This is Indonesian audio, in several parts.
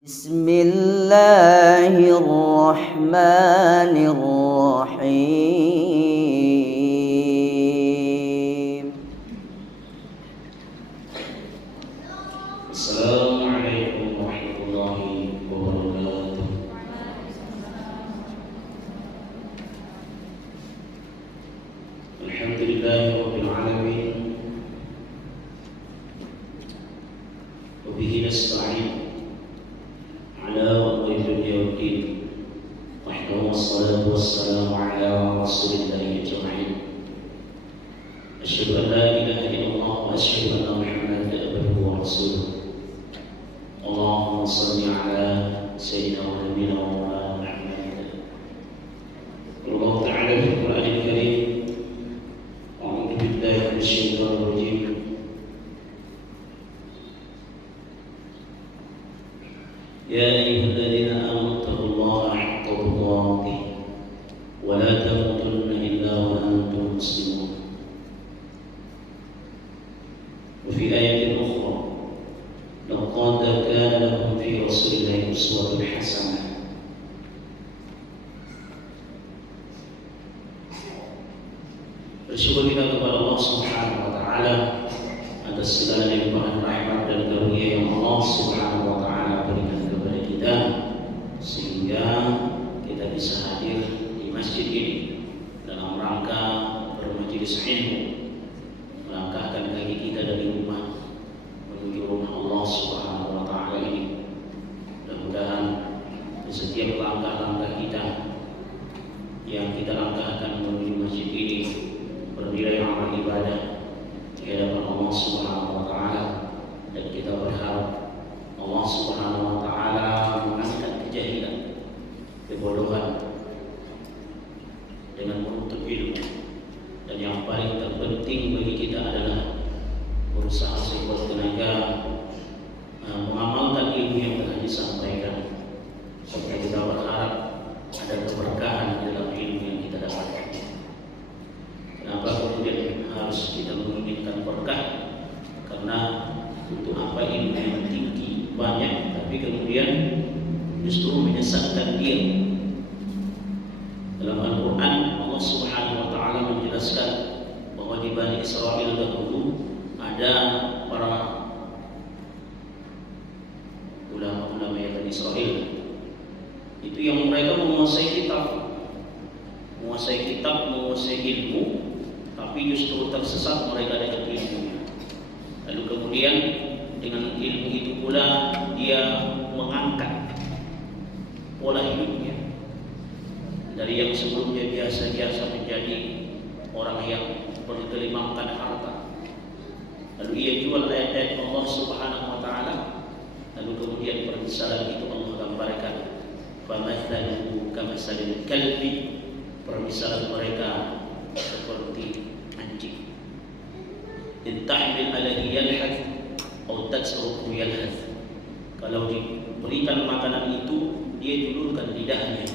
بسم الله الرحمن الرحيم. السلام عليكم ورحمة الله وبركاته. الحمد لله رب العالمين وبه نستعين على أمر الدنيا والدين وحده والصلاة والسلام على رسول الله أجمعين. أشهد أن لا إله إلا الله وأشهد أن محمدا عبده ورسوله. اللهم صل على سيدنا ونبينا ومولانا محمد. الله تعالى في القرآن الكريم: أعوذ بالله من الشيطان الرجيم. يا أيها الذين آمنوا اتقوا الله حق تقاته ولا تموتن إلا وأنتم مسلمون. وفي آية أخرى: لقد كان لكم في رسول الله أسوة حسنة. Bersyukur kita kepada Allah Subhanahu wa taala atas segala limpahan rahmat dan karunia yang Allah Subhanahu wa taala berikan kepada kita sehingga kita bisa hadir di masjid ini dalam rangka bermajelis ilmu, melangkahkan kaki kita dari rumah menuju rumah Allah Subhanahu wa taala ini. Mudah-mudahan di setiap langkah-langkah kita yang kita langkahkan menuju masjid ini bernilai amal ibadah di hadapan Allah Subhanahu wa taala, dan kita berharap Allah Subhanahu wa taala mengangkat kejahilan, kebodohan dengan menuntut ilmu, dan yang paling terpenting bagi kita adalah berusaha sekuat tenaga mengamalkan ilmu yang telah disampaikan, serta kita berharap ada keberkahan dalam ilmu yang kita dapatkan. Kenapa kemudian harus kita menginginkan berkah? Karena untuk apa ilmu yang tinggi banyak tapi kemudian justru menyesatkan dia. Dalam Al-Quran Allah Subhanahu wa taala menjelaskan bahwa di Bani Israel dahulu ada para ulama-ulama yang Bani Israel itu yang mereka menguasai kitab, menguasai ilmu, tapi justru tersesat mereka dengan ilmunya. Lalu kemudian dengan ilmu itu pula dia mengangkat pola hidupnya dari yang sebelumnya biasa-biasa menjadi orang yang bergelimangkan harta. Lalu ia jual ayat-ayat Allah Subhanahu wa taala. Lalu kemudian permisalan itu Allah gambarkan, famathaluhu kamathalil kalbi, permisalan mereka seperti anjing. In tahmil alaihi yalhath atau tatsruhu yalhath. Kalau diberikan makanan itu dia julurkan lidahnya.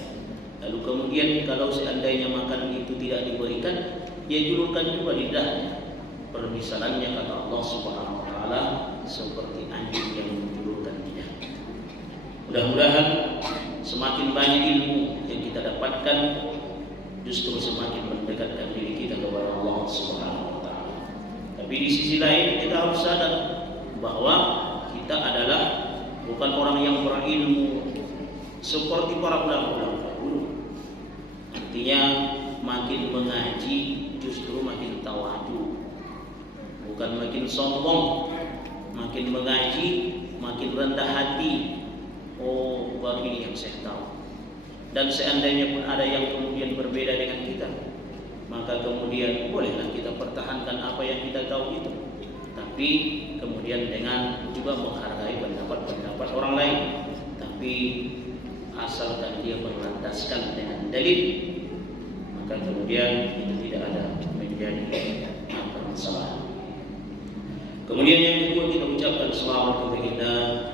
Lalu kemudian kalau seandainya makanan itu tidak diberikan, dia julurkan juga lidahnya. Permisalannya kata Allah Subhanahu wa taala seperti anjing yang menjulurkan lidahnya. Mudah-mudahan semakin banyak ilmu yang kita dapatkan justru semakin mendekatkan diri kita kepada Allah Subhanahu wa taala. Tapi di sisi lain kita harus sadar bahwa kita adalah bukan orang yang berilmu seperti para ulama-ulama dahulu. Artinya makin mengaji justru makin tawadu, bukan makin sombong. Makin mengaji makin rendah hati. Oh, baru ini yang saya tahu. Dan seandainya pun ada yang kemudian berbeda dengan kita, maka kemudian bolehlah kita pertahankan apa yang kita tahu itu, tapi kemudian dengan juga menghargai pendapat-pendapat orang lain, tapi asalkan dia berlandaskan dengan dalil, maka kemudian itu tidak ada menjadi permasalahan. Kemudian yang kedua, kita ucapkan selawat kepada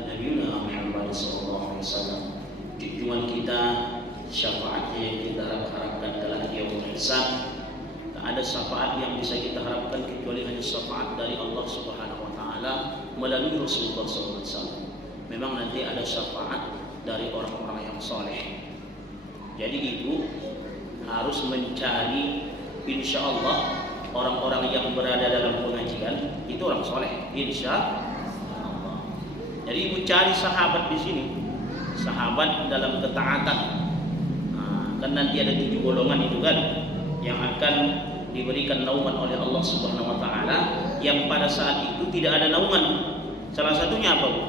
Nabi Muhammad SAW, junjungan kita, syafaatnya yang kita harapkan dalam yaumul hisab. Tak ada syafaat yang bisa kita harapkan kecuali hanya syafaat dari Allah Subhanahu wa taala melalui Rasulullah SAW. Memang nanti ada syafaat dari orang-orang yang soleh. Jadi ibu harus mencari, insya Allah orang-orang yang berada dalam pengajian itu orang soleh, insya Allah. Jadi ibu cari sahabat di sini, sahabat dalam ketaatan. Kan nanti ada 7 golongan itu kan yang akan diberikan naungan oleh Allah Subhanahu wa taala, yang pada saat itu tidak ada naungan. Salah satunya apa, Bu?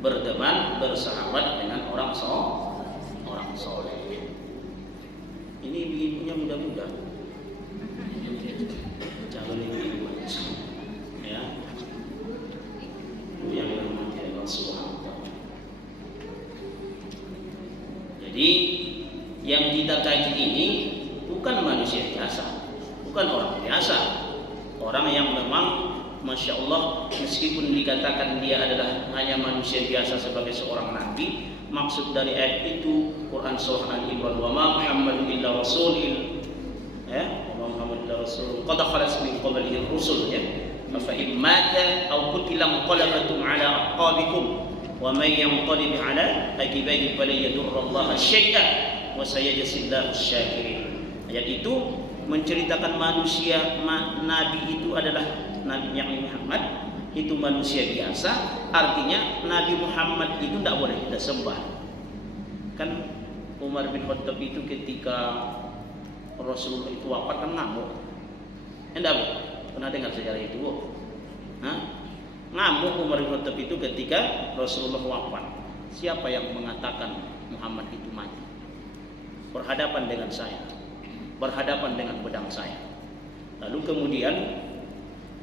Berteman, bersahabat dengan orang soleh. Ini ibunya muda-muda, calon ibu ya, yang dirahmati Allah Subhanahu wa taala. Jadi yang kita kaji ini bukan manusia biasa, bukan orang biasa, orang yang memang Masya Allah, meskipun dikatakan dia adalah hanya manusia biasa sebagai seorang nabi, maksud dari ayat itu Quran surah Al-Imran, wa ma Muhammadun illa rasul, ya, wa ma Muhammadun illa rasul qad khalat min qablihi rusul, ya, fa in mata aw qutila qalabtum ala aqabikum wa man yanqalib ala aqibihi falan yadurra Allah syai'an wa sayajzillahu asy-syakirin. Ayat itu menceritakan manusia, nabi itu adalah Nabi Muhammad itu manusia biasa, artinya Nabi Muhammad itu tidak boleh kita sembah. Kan Umar bin Khattab itu ketika Rasulullah itu wafat kan ngamuk. Enggak, Bu? Pernah dengar sejarah itu, Bu? Ngamuk Umar bin Khattab itu ketika Rasulullah wafat. Siapa yang mengatakan Muhammad itu mati? Berhadapan dengan saya, berhadapan dengan pedang saya. Lalu kemudian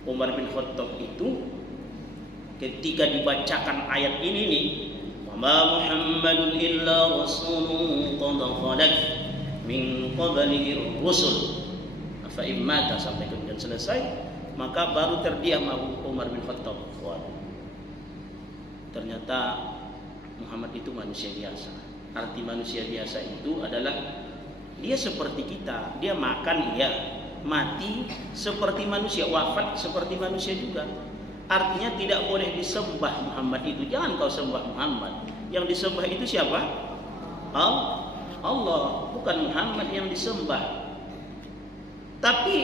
Umar bin Khattab itu ketika dibacakan ayat ini nih, wa ma Muhammadun illa rasulun qad khalat min qablihi rusul fa in mata, sampai kemudian selesai, maka baru terdiam Umar bin Khattab. Waduh, ternyata Muhammad itu manusia biasa. Arti manusia biasa itu adalah dia seperti kita, dia makan, dia mati seperti manusia, wafat seperti manusia juga. Artinya tidak boleh disembah Muhammad itu. Jangan kau sembah Muhammad. Yang disembah itu siapa? Allah, bukan Muhammad yang disembah. Tapi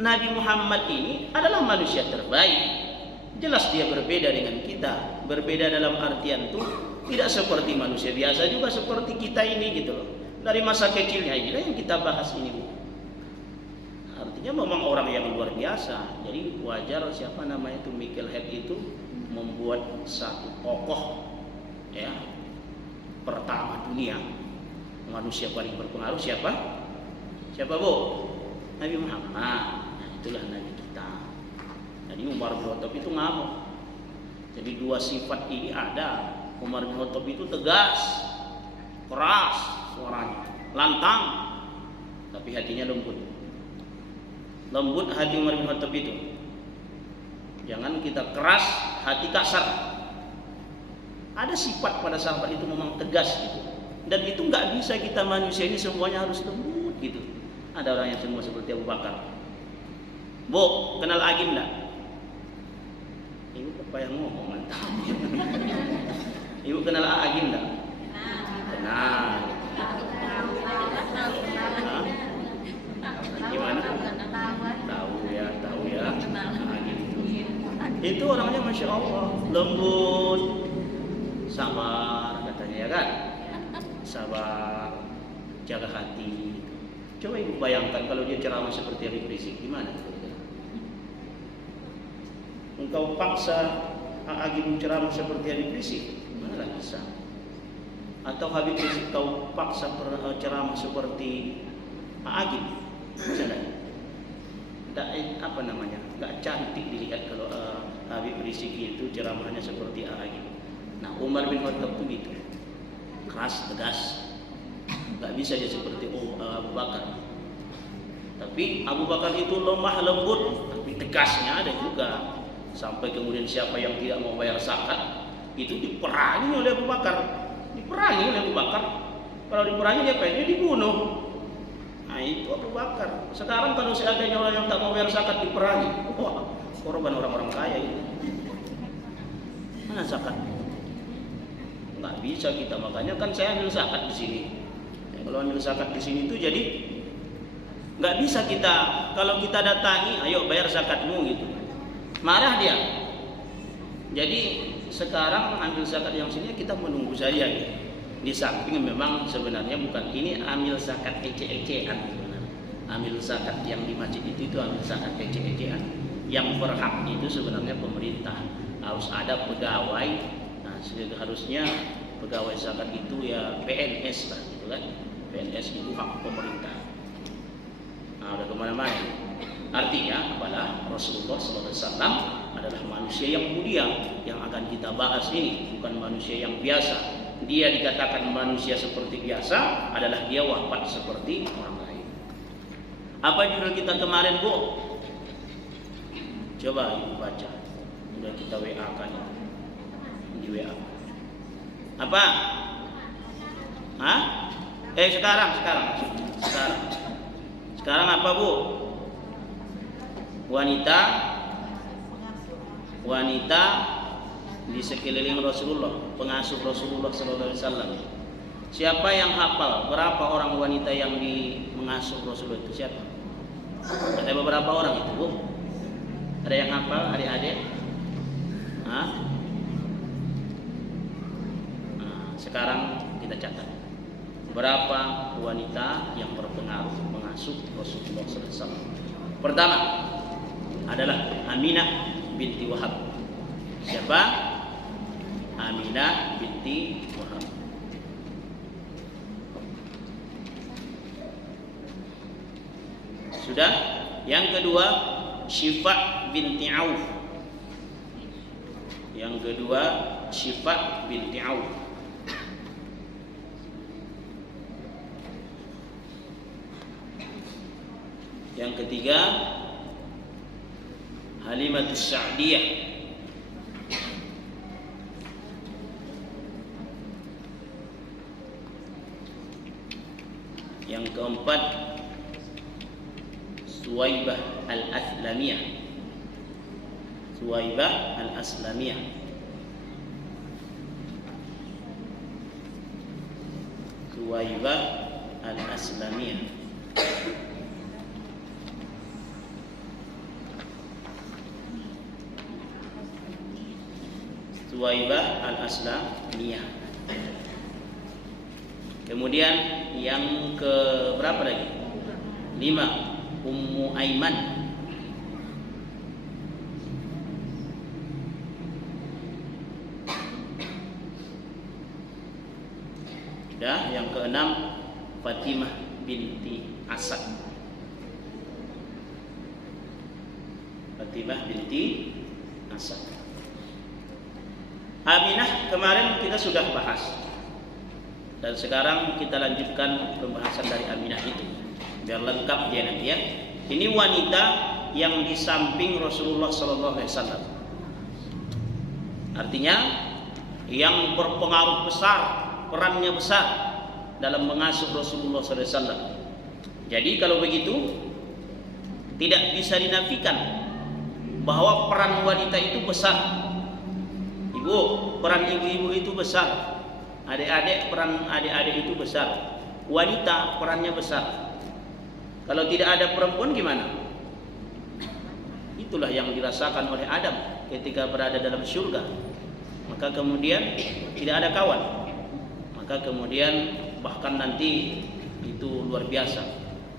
Nabi Muhammad ini adalah manusia terbaik. Jelas dia berbeda dengan kita. Berbeda dalam artian itu tidak seperti manusia biasa, juga seperti kita ini gitu loh. Dari masa kecilnya ini yang kita bahas ini, Bu. Artinya memang orang yang luar biasa. Jadi wajar siapa namanya itu Michael Head itu membuat satu tokoh, ya, pertama dunia, manusia paling berpengaruh siapa? Siapa, Bu? Nabi Muhammad. Nah, itulah Nabi kita. Jadi Umar bin Khattab itu ngamuk. Jadi dua sifat ini ada. Umar bin Khattab itu tegas, keras suaranya, lantang, tapi hatinya lembut. Lembut hati Umar bin Khattab itu. Jangan kita keras, hati kasar. Ada sifat pada sahabat itu memang tegas gitu. Dan itu nggak bisa kita manusia ini semuanya harus lembut gitu. Ada orang yang semua seperti Abu Bakar. Bu, kenal Agim enggak? Ibu apa yang ngomong mantap. Ibu kenal Agim enggak? Kenal. Gimana? Tahu ya. Nah, gitu. Itu orangnya Masya Allah, lembut, sabar katanya, ya kan? Sabar, jaga hati. Coba ibu bayangkan kalau dia ceramah seperti Habib Rizik, gimana? Engkau paksa Agim ceramah seperti Habib Rizik, mana bisa? Atau Habib Rizik kau paksa ceramah seperti Agim, misalnya? Apa namanya? Gak cantik dilihat kalau Habib Rizik itu ceramahnya seperti Agim. Nah, Umar bin Khattab itu gitu, keras, tegas. Gak bisa dia seperti Abu Bakar. Tapi Abu Bakar itu lemah lembut, tapi tegasnya ada juga. Sampai kemudian siapa yang tidak mau bayar zakat itu diperangi oleh Abu Bakar. Kalau diperangi dia pengen dibunuh. Nah, itu Abu Bakar. Sekarang kalau seandainya orang yang tak mau bayar zakat diperangi, wah, korban orang-orang kaya itu. Mana zakat? Nggak bisa kita, makanya kan saya ambil zakat di sini. Ya, kalau ambil zakat di sini itu jadi nggak bisa kita, kalau kita datangi, ayo bayar zakatmu gitu, marah dia. Jadi sekarang ambil zakat yang sini kita menunggu saja gitu. Di samping memang sebenarnya bukan ini ambil zakat ece-ecean sebenarnya. Ambil zakat yang di masjid itu ambil zakat ece-ecean. Yang berhak itu sebenarnya pemerintah. Harus ada pegawai. Nah, harusnya pegawai zakat itu ya PNS lah gitu kan. PNS itu hak pemerintah. Nah, udah kemana-mana. Artinya apalah Rasulullah SAW adalah manusia yang mulia yang akan kita bahas ini, bukan manusia yang biasa. Dia dikatakan manusia seperti biasa adalah dia wafat seperti orang lain. Apa judul kita kemarin, Bu? Coba Ibu baca. Sudah kita WA-kan di WA. Apa? Hah? Sekarang apa, Bu? Wanita di sekeliling Rasulullah, pengasuh Rasulullah SAW. Siapa yang hafal berapa orang wanita yang mengasuh Rasulullah itu siapa? Ada beberapa orang itu, Bu. Ada yang hafal, adik-adik? Hah? Nah, sekarang kita catat. Berapa wanita yang berpengaruh mengasuh Rasulullah SAW? Pertama adalah Aminah binti Wahab. Siapa? Aminah binti Wahab. Sudah? Yang kedua Syifa binti Auf. Yang kedua Syifa binti Auf. Yang ketiga Halimatus Sa'diyah. Yang keempat Suwaibah al-Aslamiyah. Suwaibah al-Aslamiyah. Suwaibah al-Aslamiyah. Suwaibah al-Aslamiyah. Kemudian yang ke berapa lagi? 5 Ummu Aiman. Sudah. Yang ke-6 Fatimah binti Asad. Fatimah binti Asad. Aminah kemarin kita sudah bahas. Dan sekarang kita lanjutkan pembahasan dari Aminah itu biar lengkap dia nanti ya. Ini wanita yang di samping Rasulullah SAW. Artinya yang berpengaruh besar, perannya besar dalam mengasuh Rasulullah SAW. Jadi kalau begitu tidak bisa dinafikan bahwa peran wanita itu besar. Ibu, peran ibu-ibu itu besar. Adik-adik, peran adik-adik itu besar. Wanita perannya besar. Kalau tidak ada perempuan gimana? Itulah yang dirasakan oleh Adam ketika berada dalam surga. Maka kemudian tidak ada kawan. Maka kemudian bahkan nanti itu luar biasa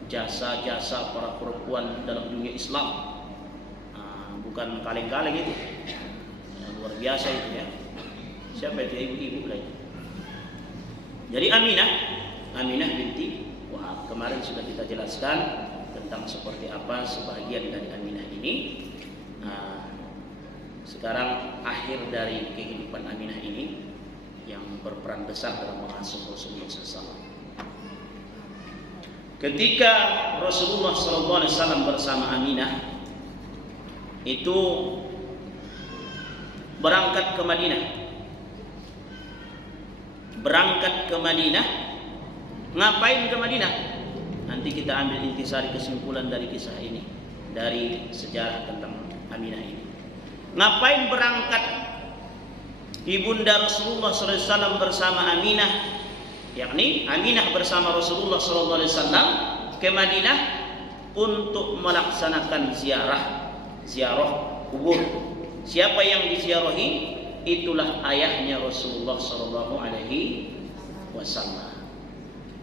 jasa-jasa para perempuan dalam dunia Islam. Bukan kaleng-kaleng itu. Luar biasa itu ya. Siapa itu ibu-ibu lagi? Jadi Aminah binti Wahab. Kemarin sudah kita jelaskan tentang seperti apa sebagian dari Aminah ini. Sekarang akhir dari kehidupan Aminah ini yang berperan besar dalam mengasuh Rasulullah SAW. Ketika Rasulullah SAW bersama Aminah itu berangkat ke Madinah. Ngapain ke Madinah? Nanti kita ambil intisari kesimpulan dari kisah ini, dari sejarah tentang Aminah ini. Ngapain berangkat ibunda Rasulullah SAW bersama Aminah, yakni Aminah bersama Rasulullah SAW ke Madinah untuk melaksanakan ziarah kubur. Siapa yang diziarahi? Itulah ayahnya Rasulullah SAW.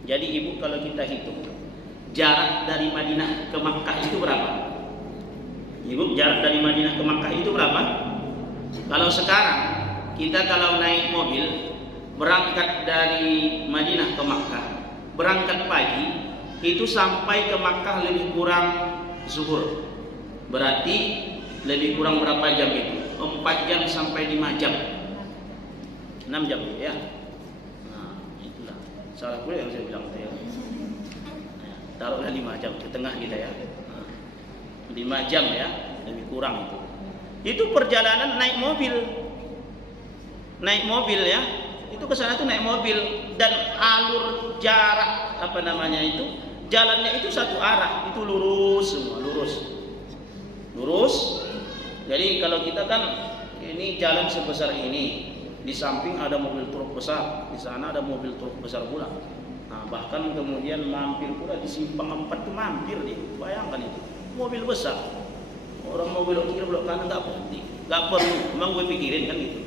Jadi ibu, kalau kita hitung jarak dari Madinah ke Makkah itu berapa? Ibu, jarak dari Madinah ke Makkah itu berapa? Kalau sekarang kita kalau naik mobil berangkat dari Madinah ke Makkah, berangkat pagi, itu sampai ke Makkah lebih kurang zuhur. Berarti lebih kurang berapa jam itu? 4 jam sampai 5 jam. 6 jam ya. Nah, itulah. Salah pula yang saya bilang tadi. Taruhlah 5 jam ke tengah kita ya. 5 jam ya, lebih kurang itu. Itu perjalanan naik mobil. Naik mobil ya. Itu ke sana tuh naik mobil, dan alur jarak itu jalannya itu satu arah, itu lurus semua, lurus. Jadi kalau kita kan ini jalan sebesar ini, di samping ada mobil truk besar, di sana ada mobil truk besar pula. Nah, bahkan kemudian mampir pula di simpang 4 tuh mampir dia. Bayangkan itu, mobil besar. Orang mobil kiri belok kanan nggak penting, nggak perlu, memang gue pikirin kan gitu.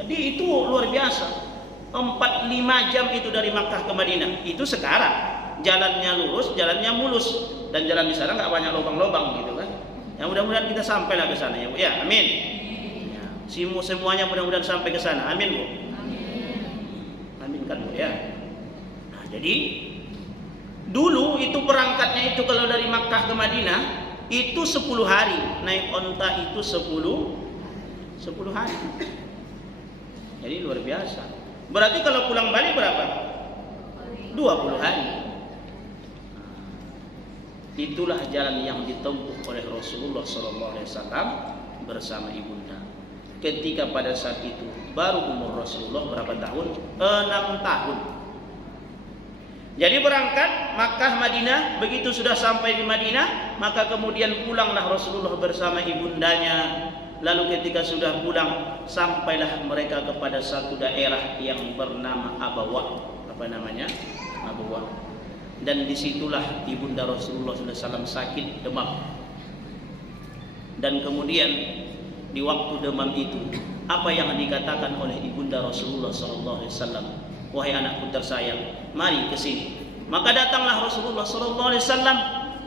Jadi itu luar biasa. 4-5 jam itu dari Makkah ke Madinah. Itu sekarang jalannya lurus, jalannya mulus, dan jalan di sana nggak banyak lubang-lubang gitu kan. Ya mudah-mudahan kita sampailah ke sana ya Bu. Ya, amin. Ya, semuanya mudah-mudahan sampai ke sana. Amin Bu. Amin kan Bu ya. Nah, jadi dulu itu berangkatnya itu kalau dari Makkah ke Madinah itu 10 hari. Naik onta itu 10 hari. Jadi luar biasa. Berarti kalau pulang balik berapa? 20 hari. Itulah jalan yang ditempuh oleh Rasulullah SAW bersama ibunda. Ketika pada saat itu baru umur Rasulullah berapa tahun? 6 tahun. Jadi berangkat Makkah Madinah, begitu sudah sampai di Madinah, maka kemudian pulanglah Rasulullah bersama ibundanya. Lalu ketika sudah pulang, sampailah mereka kepada satu daerah yang bernama Abawa. Apa namanya? Abawa. Dan disitulah ibunda Rasulullah SAW sakit demam. Dan kemudian di waktu demam itu, apa yang dikatakan oleh ibunda Rasulullah SAW? Wahai anakku tersayang, mari ke sini. Maka datanglah Rasulullah SAW.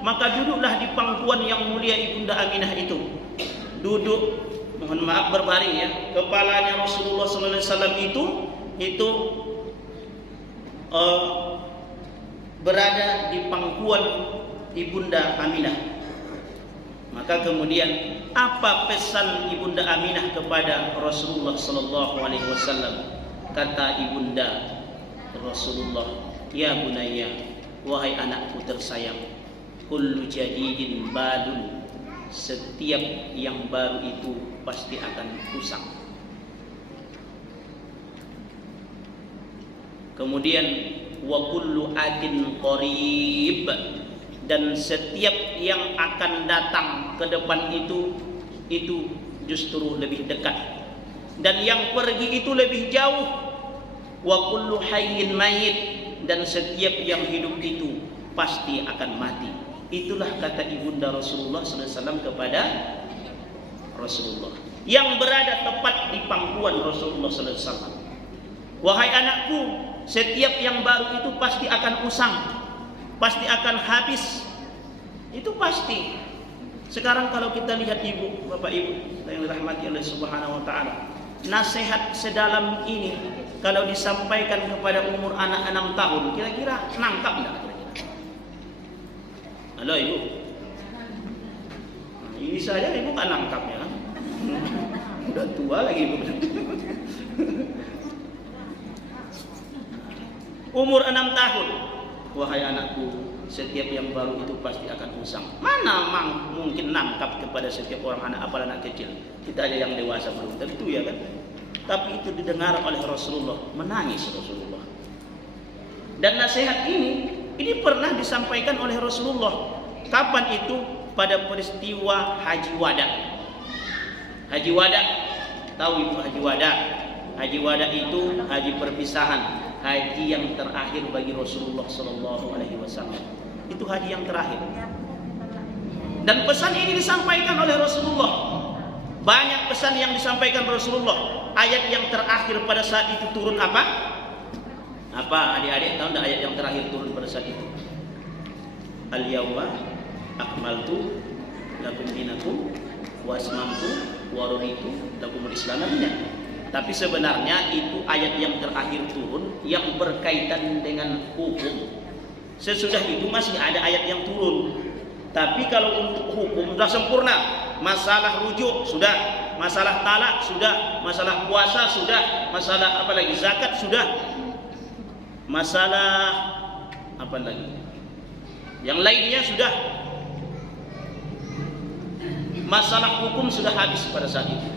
Maka duduklah di pangkuan yang mulia ibunda Aminah itu. Duduk, mohon maaf berbaring ya, kepalanya Rasulullah SAW itu berada di pangkuan ibunda Aminah. Maka kemudian apa pesan ibunda Aminah kepada Rasulullah SAW? Kata ibunda Rasulullah, ya bunayya, wahai anakku tersayang, kullu jadidin balun, setiap yang baru itu pasti akan usang. Kemudian wa kullu atin qarib, dan setiap yang akan datang ke depan itu justru lebih dekat, dan yang pergi itu lebih jauh. Wa kullu hayyin mayit, dan setiap yang hidup itu pasti akan mati. Itulah kata ibunda Rasulullah SAW kepada Rasulullah yang berada tepat di pangkuan Rasulullah SAW. Wahai anakku, setiap yang baru itu pasti akan usang, pasti akan habis. Itu pasti. Sekarang kalau kita lihat ibu, bapak ibu yang dirahmati oleh Subhanahu wa ta'ala, nasihat sedalam ini kalau disampaikan kepada umur anak 6 tahun, kira-kira nangkap enggak? Halo ibu, nah, ini saja ibu kan nangkap ya, udah tua lagi ibu. Umur 6 tahun, wahai anakku, setiap yang baru itu pasti akan usang. Mana mungkin nangkap kepada setiap orang anak, apalagi anak kecil. Kita aja yang dewasa belum tentu ya kan. Tapi itu didengar oleh Rasulullah, menangis Rasulullah. Dan nasihat ini pernah disampaikan oleh Rasulullah. Kapan itu? Pada peristiwa Haji Wada. Haji Wada Tahu Ibu haji wada? Haji wada itu haji perpisahan, haji yang terakhir bagi Rasulullah Sallallahu Alaihi Wasallam. Itu haji yang terakhir. Dan pesan ini disampaikan oleh Rasulullah. Banyak pesan yang disampaikan Rasulullah. Ayat yang terakhir pada saat itu turun apa? Apa adik-adik tahu enggak ayat yang terakhir turun pada saat itu? Al-yawma akmaltu lakum dinakum wa asmamtu wa raditu lakumul Islam dinan. Tapi sebenarnya itu ayat yang terakhir turun yang berkaitan dengan hukum. Sesudah itu masih ada ayat yang turun. Tapi kalau untuk hukum sudah sempurna. Masalah rujuk sudah, masalah talak sudah, masalah puasa sudah, masalah apa lagi? Zakat sudah. Masalah apa lagi? Yang lainnya sudah. Masalah hukum sudah habis pada saat itu.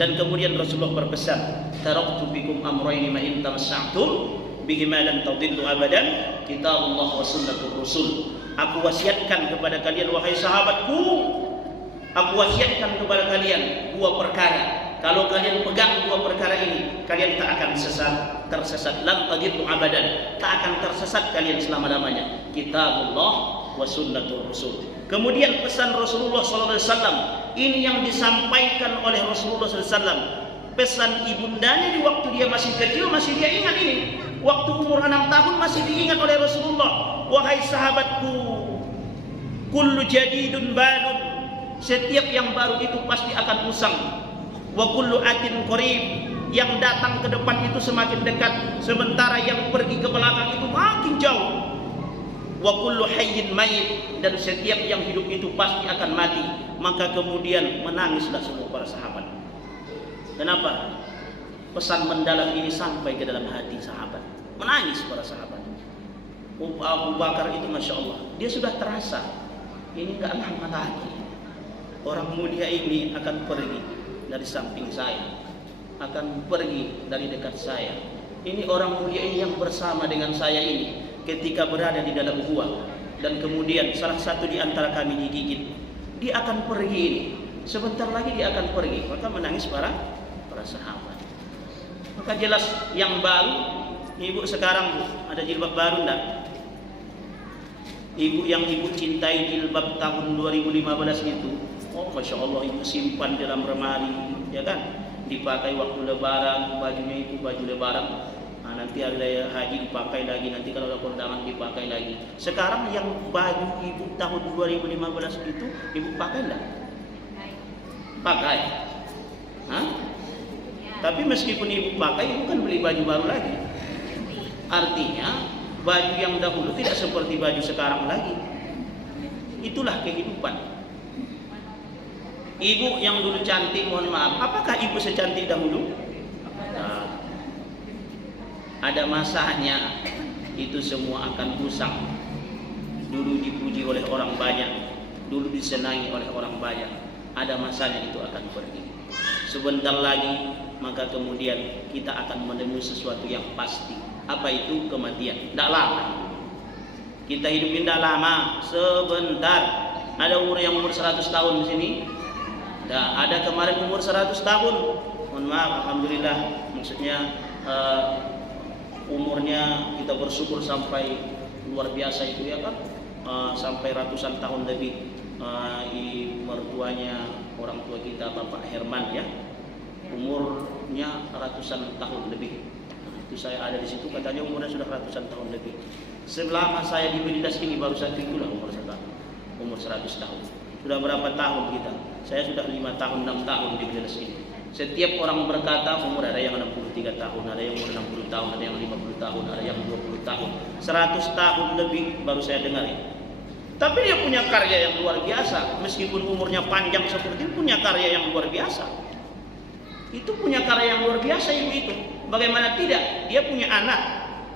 Dan kemudian Rasulullah berpesan, taraktu bikum amrayni ma in tamassaktum bihima lan tadillu abadan, kitabullah wa sunnatur rasul. Aku wasiatkan kepada kalian wahai sahabatku, aku wasiatkan kepada kalian dua perkara. Kalau kalian pegang dua perkara ini, kalian tak akan tersesat. Lan tadillu abadan, tak akan tersesat kalian selama-lamanya. Kitabullah wa sunnatur rasul. Kemudian pesan Rasulullah SAW ini yang disampaikan oleh Rasulullah SAW. Pesan ibundanya di waktu dia masih kecil masih dia ingat ini. Waktu umur 6 tahun masih diingat oleh Rasulullah. Wahai sahabatku, kullu jadidun badun, setiap yang baru itu pasti akan usang. Wa kullu atin qarib, yang datang ke depan itu semakin dekat, sementara yang pergi ke belakang itu makin jauh. Wa kullu hayyin mayit, dan setiap yang hidup itu pasti akan mati. Maka kemudian menangislah semua para sahabat. Kenapa? Pesan mendalam ini sampai ke dalam hati sahabat. Menangis para sahabat. Abu Bakar itu Masya Allah, dia sudah terasa ini enggak lama lagi orang mulia ini akan pergi dari samping saya, akan pergi dari dekat saya. Ini orang mulia ini yang bersama dengan saya ini ketika berada di dalam gua, dan kemudian salah satu di antara kami digigit, dia akan pergi ini, sebentar lagi dia akan pergi. Maka menangis para sahabat. Maka jelas yang baru, ibu sekarang Bu, ada jilbab baru enggak? Ibu yang ibu cintai jilbab tahun 2015 itu, oh Masya Allah, ibu simpan dalam lemari, ya kan? Dipakai waktu lebaran, bajunya itu baju lebaran. Nanti hari raya haji dipakai lagi, nanti kalau ada kondangan dipakai lagi. Sekarang yang baju ibu tahun 2015 itu ibu pakai enggak? Pakai. Hah? Tapi meskipun ibu pakai, ibu kan beli baju baru lagi. Artinya baju yang dahulu tidak seperti baju sekarang lagi. Itulah kehidupan. Ibu yang dulu cantik, mohon maaf, apakah ibu secantik dahulu? Nah, ada masanya itu semua akan usang. Dulu dipuji oleh orang banyak, dulu disenangi oleh orang banyak, ada masanya itu akan pergi. Sebentar lagi maka kemudian kita akan menemui sesuatu yang pasti. Apa itu? Kematian. Tidak lama. Kita hidup ini tidak lama, sebentar. Ada umur yang umur 100 tahun di sini. Tidak. Ada kemarin umur 100 tahun. Mohon maaf, alhamdulillah. Maksudnya umurnya kita bersyukur sampai luar biasa itu ya kan. Sampai ratusan tahun lebih. Mertuanya orang tua kita Bapak Herman ya. Umurnya ratusan tahun lebih. Itu saya ada di situ, katanya umurnya sudah ratusan tahun lebih. Selama saya di Bedilas ini baru satu itulah umur 100 tahun. Sudah berapa tahun kita? Saya sudah 5 tahun, 6 tahun di Bedilas ini. Setiap orang berkata umur, ada yang 63 tahun, ada yang umur 60 tahun, ada yang 50 tahun, ada yang 20 tahun. 100 tahun lebih baru saya dengar ini. Tapi dia punya karya yang luar biasa. Meskipun umurnya panjang seperti itu, punya karya yang luar biasa. Itu punya karya yang luar biasa ibu itu. Bagaimana tidak? Dia punya anak.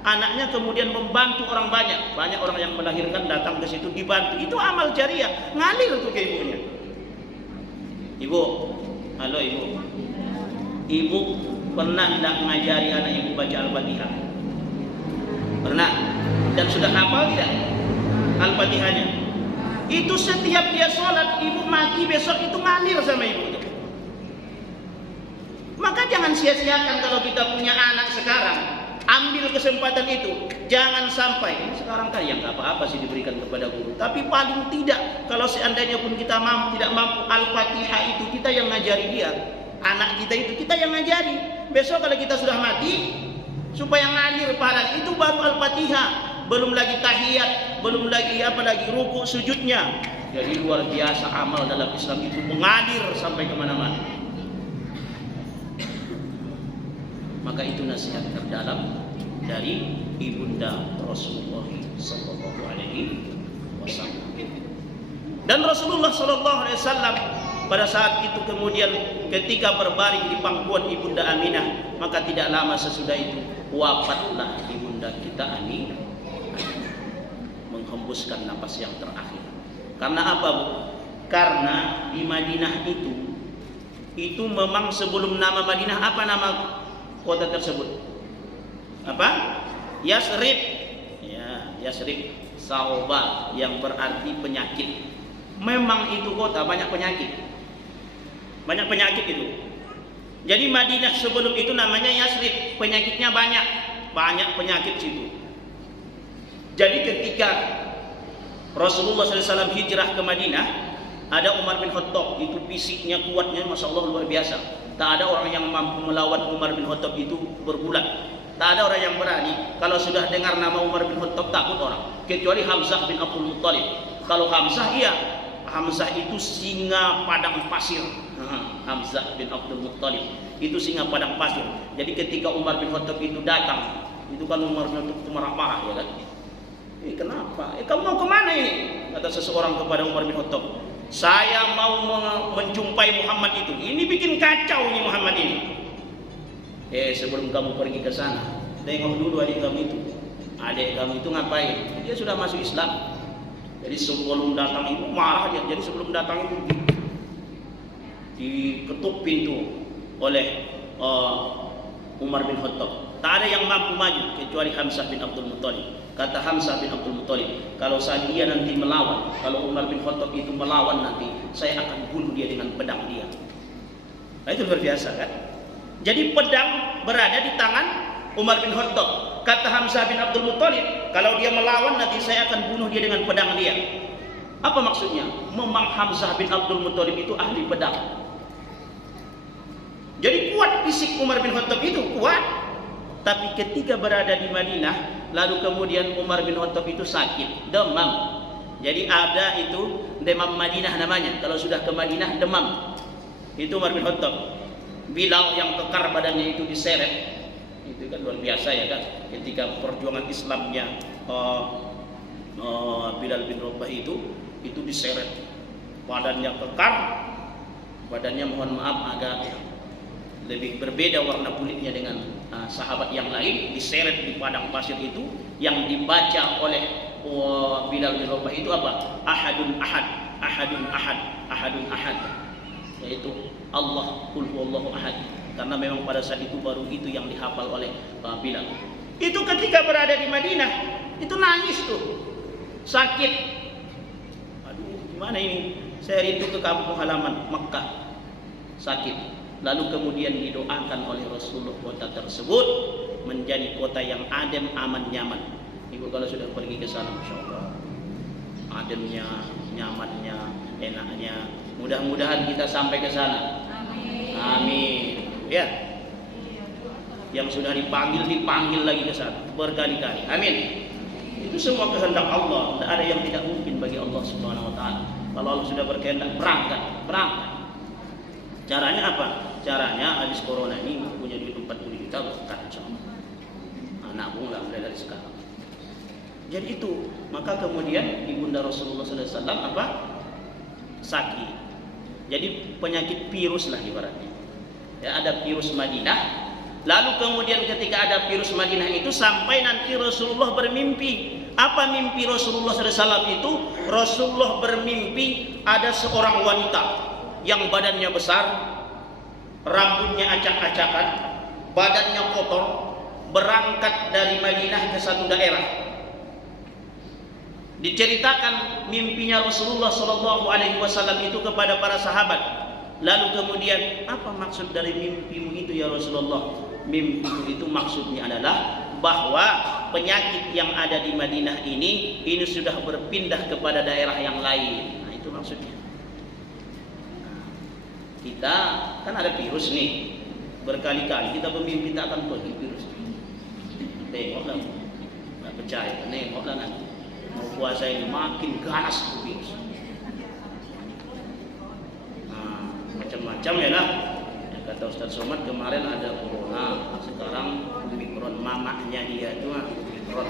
Anaknya kemudian membantu orang banyak. Banyak orang yang melahirkan datang ke situ dibantu. Itu amal jariah. Ngalir untuk ke ibunya. Ibu, halo ibu. Ibu pernah tidak mengajari anak ibu baca Al-Fatihah? Pernah? Dan sudah hafal tidak Al-Fatihahnya? Itu setiap dia sholat, ibu mati besok itu ngalir sama ibu itu. Maka jangan sia-siakan kalau kita punya anak sekarang. Ambil kesempatan itu. Jangan sampai, ini sekarang kan yang nggak apa-apa sih diberikan kepada guru. Tapi paling tidak, kalau seandainya pun kita tidak mampu Al-Fatihah itu kita yang ngajari dia. Anak kita itu kita yang ngajari. Besok kalau kita sudah mati, supaya ngalir pahala itu baru Al-Fatihah. Belum lagi tahiyat, belum lagi ruku sujudnya. Jadi luar biasa amal dalam Islam itu mengalir sampai kemana-mana. Maka itu nasihat terdalam dari ibunda Rasulullah sallallahu alaihi wasallam. Dan Rasulullah sallallahu alaihi wasallam pada saat itu kemudian ketika berbaring di pangkuan ibunda Aminah, maka tidak lama sesudah itu wafatlah ibunda kita Aminah, menghembuskan napas yang terakhir. Karena apa, Bu? Karena di Madinah itu memang sebelum nama Madinah apa nama kota tersebut? Apa? Yasrib. Ya, Yasrib, Sauba, yang berarti penyakit. Memang itu kota banyak penyakit. Banyak penyakit itu. Jadi Madinah sebelum itu namanya Yasrib, penyakitnya banyak. Banyak penyakit situ. Jadi ketika Rasulullah SAW hijrah ke Madinah, ada Umar bin Khattab, itu fisiknya kuatnya Masya Allah luar biasa. Tak ada orang yang mampu melawan Umar bin Khattab itu berbulan. Tak ada orang yang berani. Kalau sudah dengar nama Umar bin Khattab takut orang. Kecuali Hamzah bin Abdul Muttalib. Kalau Hamzah iya, Hamzah itu singa padang pasir. Hamzah bin Abdul Muttalib itu singa padang pasir. Jadi ketika Umar bin Khattab itu datang, itu kan Umar bin Khattab itu marah-marah, ya kan? Kenapa? Kamu mau kemana ini? Kata seseorang kepada Umar bin Khattab, saya mau menjumpai Muhammad itu. Ini bikin kacau ini Muhammad ini. Sebelum kamu pergi ke sana, tengok dulu adik kamu itu. Adik kamu itu ngapain? Dia sudah masuk Islam. Jadi sebelum datang itu marah dia. Jadi sebelum datang itu diketuk pintu oleh Umar bin Khattab. Tak ada yang mampu maju kecuali Hamzah bin Abdul Muttalib. Kata Hamzah bin Abdul Muttalib, kalau dia nanti melawan, kalau Umar bin Khattab itu melawan nanti, saya akan bunuh dia dengan pedang dia. Nah, itu luar biasa kan? Jadi pedang berada di tangan Umar bin Khattab. Kata Hamzah bin Abdul Muttalib, kalau dia melawan nanti saya akan bunuh dia dengan pedang dia. Apa maksudnya? Memang Hamzah bin Abdul Muttalib itu ahli pedang. Jadi kuat fisik Umar bin Khattab itu, kuat. Tapi ketika berada di Madinah, lalu kemudian Umar bin Khattab itu sakit, demam. Jadi ada itu demam Madinah namanya. Kalau sudah ke Madinah demam. Itu Umar bin Khattab. Bilal yang kekar badannya itu diseret. Itu kan luar biasa ya kan. Ketika perjuangan Islamnya Bilal bin Rabah itu diseret. Badannya kekar. Badannya mohon maaf agak lebih berbeda warna kulitnya dengan sahabat yang lain, diseret di padang pasir itu. Yang dibaca oleh Bilal bin Rabah itu apa? Ahadun ahad, ahadun ahad, ahadun ahad, yaitu Allah qul huwallahu ahad. Karena memang pada saat itu baru itu yang dihafal oleh Bilal. Itu ketika berada di Madinah, itu nangis tuh, sakit. Aduh, gimana ini? Saya rindu ke kampung halaman Makkah, sakit. Lalu kemudian didoakan oleh Rasulullah kota tersebut menjadi kota yang adem, aman, nyaman. Ibu kalau sudah pergi ke sana, Masya Allah, ademnya, nyamannya, enaknya. Mudah-mudahan kita sampai ke sana. Amin. Amin. Ya. Yang sudah dipanggil lagi ke sana berkali-kali. Amin. Itu semua kehendak Allah. Tidak ada yang tidak mungkin bagi Allah Subhanahu Wa Taala. Kalau Allah sudah berkehendak, berangkat. Caranya apa? Caranya habis corona ini punya duit 40 juta berangkat. Nabunglah mulai dari sekarang. Jadi itu, maka kemudian ibunda Rasulullah SAW apa? Sakit. Jadi penyakit virus lah ibaratnya. Ya, ada virus Madinah. Lalu kemudian ketika ada virus Madinah itu sampai nanti Rasulullah bermimpi. Apa mimpi Rasulullah SAW itu? Rasulullah bermimpi ada seorang wanita yang badannya besar, rambutnya acak-acakan, badannya kotor, berangkat dari Madinah ke satu daerah. Diceritakan mimpinya Rasulullah SAW itu kepada para sahabat. Lalu kemudian, apa maksud dari mimpimu itu ya Rasulullah? Mimpiku itu maksudnya adalah bahwa penyakit yang ada di Madinah ini sudah berpindah kepada daerah yang lain. Nah, itu maksudnya. Kita kan ada virus nih, berkali-kali kita bermimpi tak akan pergi virus. Tengoklah, nggak percaya, nengoklah nanti. Mau puasa ini makin ganas virus. Nah, macam-macam ya lah. Kata Ustaz Somad kemarin ada corona, sekarang Omikron, mamanya dia itu Omikron.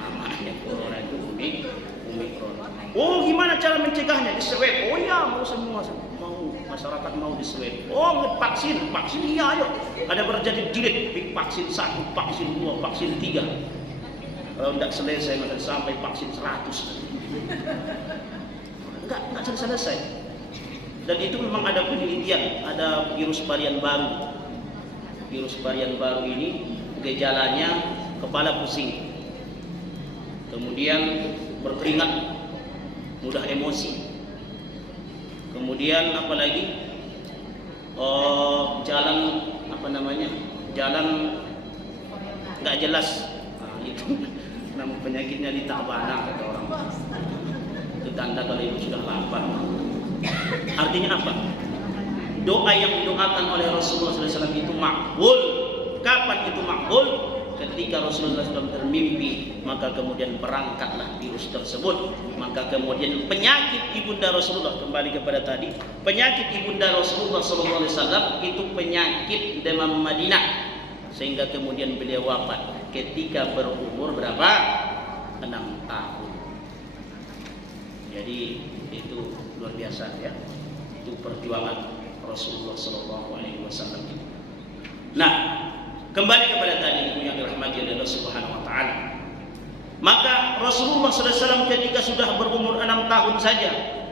Mamanya corona itu Omikron. Oh, gimana cara mencegahnya? Diswab. Oh ya, mau semua mau masyarakat mau diswab. Oh, vaksin iya ayo. Ada berjilid-jilid, vaksin 1, vaksin 2, vaksin 3. Kalau tidak selesai maka sampai vaksin 100. Enggak selesai. Dan itu memang ada penelitian, ada virus varian baru. Virus varian baru ini gejalanya kepala pusing, kemudian berkeringat, mudah emosi, kemudian apalagi jalan jalan nggak jelas. Nah, itu nama penyakitnya di tabana kata orang. Itu tanda kalau itu sudah lapar. Artinya apa? Doa yang didoakan oleh Rasulullah SAW itu makbul. Kapan itu makbul? Ketika Rasulullah SAW bermimpi, maka kemudian berangkatlah virus tersebut. Maka kemudian penyakit ibunda Rasulullah, kembali kepada tadi, penyakit ibunda Rasulullah SAW itu penyakit demam Madinah, sehingga kemudian beliau wafat ketika berumur berapa? 6 tahun. Jadi itu luar biasa ya, itu perjuangan Rasulullah SAW. Nah, kembali kepada tadi yang dirahmati oleh Allah Subhanahu Wa Taala. Maka Rasulullah SAW ketika sudah berumur 6 tahun saja,